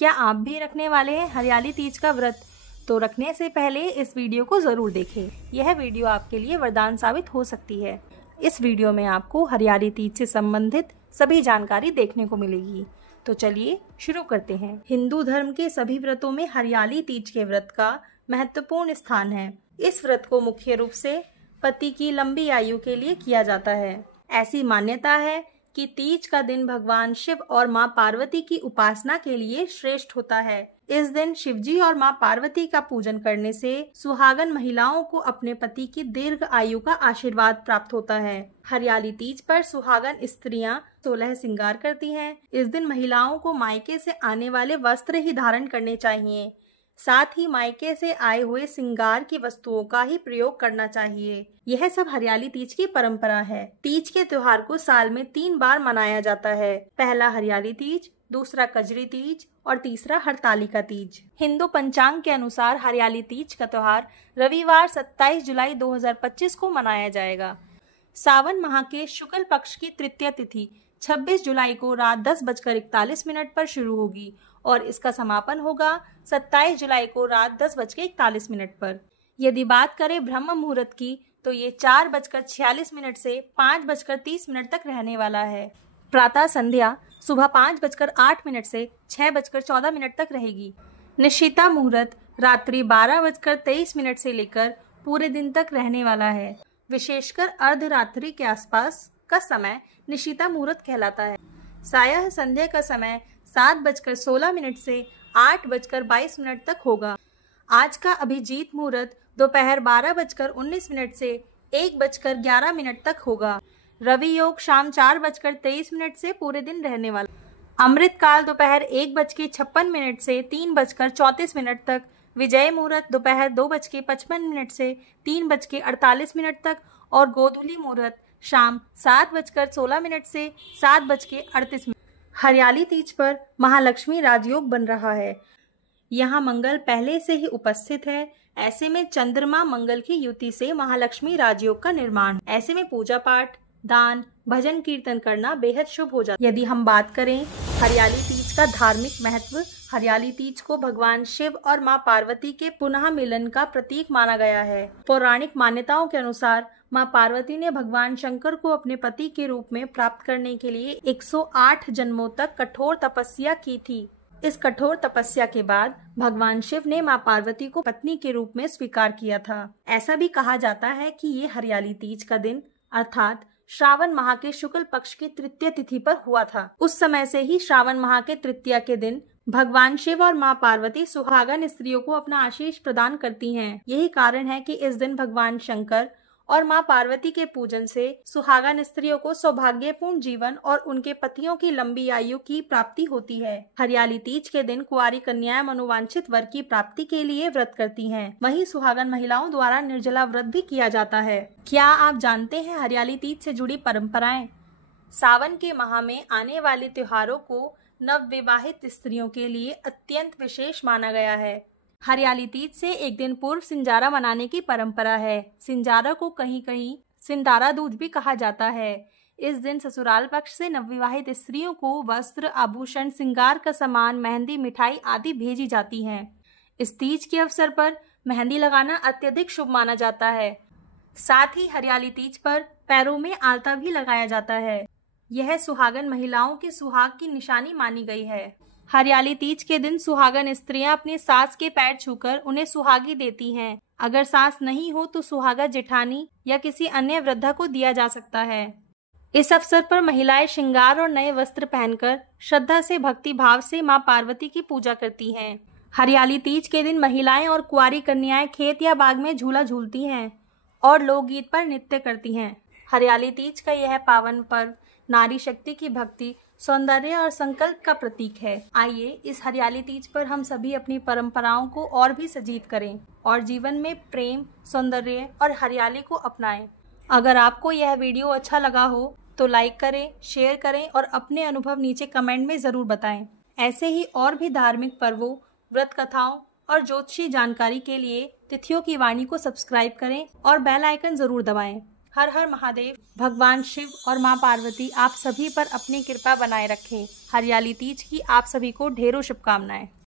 क्या आप भी रखने वाले हैं हरियाली तीज का व्रत? तो रखने से पहले इस वीडियो को जरूर देखें। यह वीडियो आपके लिए वरदान साबित हो सकती है। इस वीडियो में आपको हरियाली तीज से संबंधित सभी जानकारी देखने को मिलेगी। तो चलिए शुरू करते हैं। हिंदू धर्म के सभी व्रतों में हरियाली तीज के व्रत का महत्वपूर्ण स्थान है। इस व्रत को मुख्य रूप से पति की लंबी आयु के लिए किया जाता है। ऐसी मान्यता है कि तीज का दिन भगवान शिव और मां पार्वती की उपासना के लिए श्रेष्ठ होता है। इस दिन शिवजी और मां पार्वती का पूजन करने से सुहागन महिलाओं को अपने पति की दीर्घ आयु का आशीर्वाद प्राप्त होता है। हरियाली तीज पर सुहागन स्त्रियां 16 श्रृंगार करती हैं। इस दिन महिलाओं को मायके से आने वाले वस्त्र ही धारण करने चाहिए। साथ ही मायके से आए हुए श्रृंगार की वस्तुओं का ही प्रयोग करना चाहिए। यह सब हरियाली तीज की परंपरा है। तीज के त्योहार को साल में 3 बार मनाया जाता है। पहला हरियाली तीज, दूसरा कजरी तीज और तीसरा हरतालिका तीज। हिंदू पंचांग के अनुसार हरियाली तीज का त्योहार रविवार 27 जुलाई 2025 को मनाया जाएगा। सावन माह के शुक्ल पक्ष की तृतीया तिथि 26 जुलाई को रात 10:41 पर शुरू होगी और इसका समापन होगा 27 जुलाई को रात 10:41 पर। यदि बात करें ब्रह्म मुहूर्त की तो ये 4:46 से 5:30 तक रहने वाला है। प्रातः संध्या सुबह 5:08 से 6:14 तक रहेगी। निशिता मुहूर्त रात्रि 12:23 से लेकर पूरे दिन तक रहने वाला है। विशेषकर अर्धरात्रि के आसपास का समय निशिता मुहूर्त कहलाता है। सायं संध्या का समय 7:16 से 8:22 तक होगा। आज का अभिजीत मुहूर्त दोपहर 12:19 से 1:11 तक होगा। रवि योग शाम 4:23 से पूरे दिन रहने वाला। अमृत काल दोपहर 1:56 से 3:34 तक। विजय मुहूर्त दोपहर 2:55 से 3:48 तक और गोधूली मुहूर्त शाम 7:16 से 7:38। हरियाली तीज पर महालक्ष्मी राजयोग बन रहा है। यहाँ मंगल पहले से ही उपस्थित है। ऐसे में चंद्रमा मंगल की युति से महालक्ष्मी राजयोग का निर्माण। ऐसे में पूजा पाठ, दान, भजन कीर्तन करना बेहद शुभ हो जाता है। यदि हम बात करें हरियाली तीज का धार्मिक महत्व, हरियाली तीज को भगवान शिव और मां पार्वती के पुनः मिलन का प्रतीक माना गया है। पौराणिक मान्यताओं के अनुसार मां पार्वती ने भगवान शंकर को अपने पति के रूप में प्राप्त करने के लिए 108 जन्मों तक कठोर तपस्या की थी। इस कठोर तपस्या के बाद भगवान शिव ने मां पार्वती को पत्नी के रूप में स्वीकार किया था। ऐसा भी कहा जाता है कि ये हरियाली तीज का दिन अर्थात श्रावण माह के शुक्ल पक्ष की तृतीय तिथि पर हुआ था। उस समय से ही श्रावण माह के तृतीया के दिन भगवान शिव और मां पार्वती सुहागन स्त्रियों को अपना आशीष प्रदान करती हैं। यही कारण है कि इस दिन भगवान शंकर और मां पार्वती के पूजन से सुहागन स्त्रियों को सौभाग्यपूर्ण जीवन और उनके पतियों की लंबी आयु की प्राप्ति होती है। हरियाली तीज के दिन कुंवारी कन्याएं मनोवांछित वर की प्राप्ति के लिए व्रत करती हैं। वहीं सुहागन महिलाओं द्वारा निर्जला व्रत भी किया जाता है। क्या आप जानते हैं हरियाली तीज से जुड़ी परंपराएं? सावन के माह में आने वाले त्योहारों को नवविवाहित स्त्रियों के लिए अत्यंत विशेष माना गया है। हरियाली तीज से एक दिन पूर्व सिंजारा मनाने की परंपरा है। सिंजारा को कहीं कहीं सिंदारा दूज भी कहा जाता है। इस दिन ससुराल पक्ष से नवविवाहित स्त्रियों को वस्त्र, आभूषण, श्रृंगार का सामान, मेहंदी, मिठाई आदि भेजी जाती हैं। इस तीज के अवसर पर मेहंदी लगाना अत्यधिक शुभ माना जाता है। साथ ही हरियाली तीज पर पैरों में आलता भी लगाया जाता है। यह सुहागन महिलाओं के सुहाग की निशानी मानी गई है। हरियाली तीज के दिन सुहागन स्त्रियां अपनी सास के पैर छूकर उन्हें सुहागी देती हैं। अगर सास नहीं हो तो सुहागा जेठानी या किसी अन्य वृद्धा को दिया जा सकता है। इस अवसर पर महिलाएं श्रृंगार और नए वस्त्र पहनकर श्रद्धा से, भक्ति भाव से मां पार्वती की पूजा करती हैं। हरियाली तीज के दिन महिलाएं और कुंवारी कन्याएं खेत या बाग में झूला झूलती हैं और लोकगीत पर नृत्य करती हैं। हरियाली तीज का यह पावन पर्व नारी शक्ति की भक्ति, सौंदर्य और संकल्प का प्रतीक है। आइए इस हरियाली तीज पर हम सभी अपनी परंपराओं को और भी सजीव करें और जीवन में प्रेम, सौंदर्य और हरियाली को अपनाएं। अगर आपको यह वीडियो अच्छा लगा हो तो लाइक करें, शेयर करें और अपने अनुभव नीचे कमेंट में जरूर बताएं। ऐसे ही और भी धार्मिक पर्वों, व्रत कथाओं और ज्योतिषी जानकारी के लिए तिथियों की वाणी को सब्सक्राइब करें और बेल आइकन जरूर दबाएं। हर हर महादेव। भगवान शिव और मां पार्वती आप सभी पर अपनी कृपा बनाए रखें। हरियाली तीज की आप सभी को ढेरों शुभकामनाएं।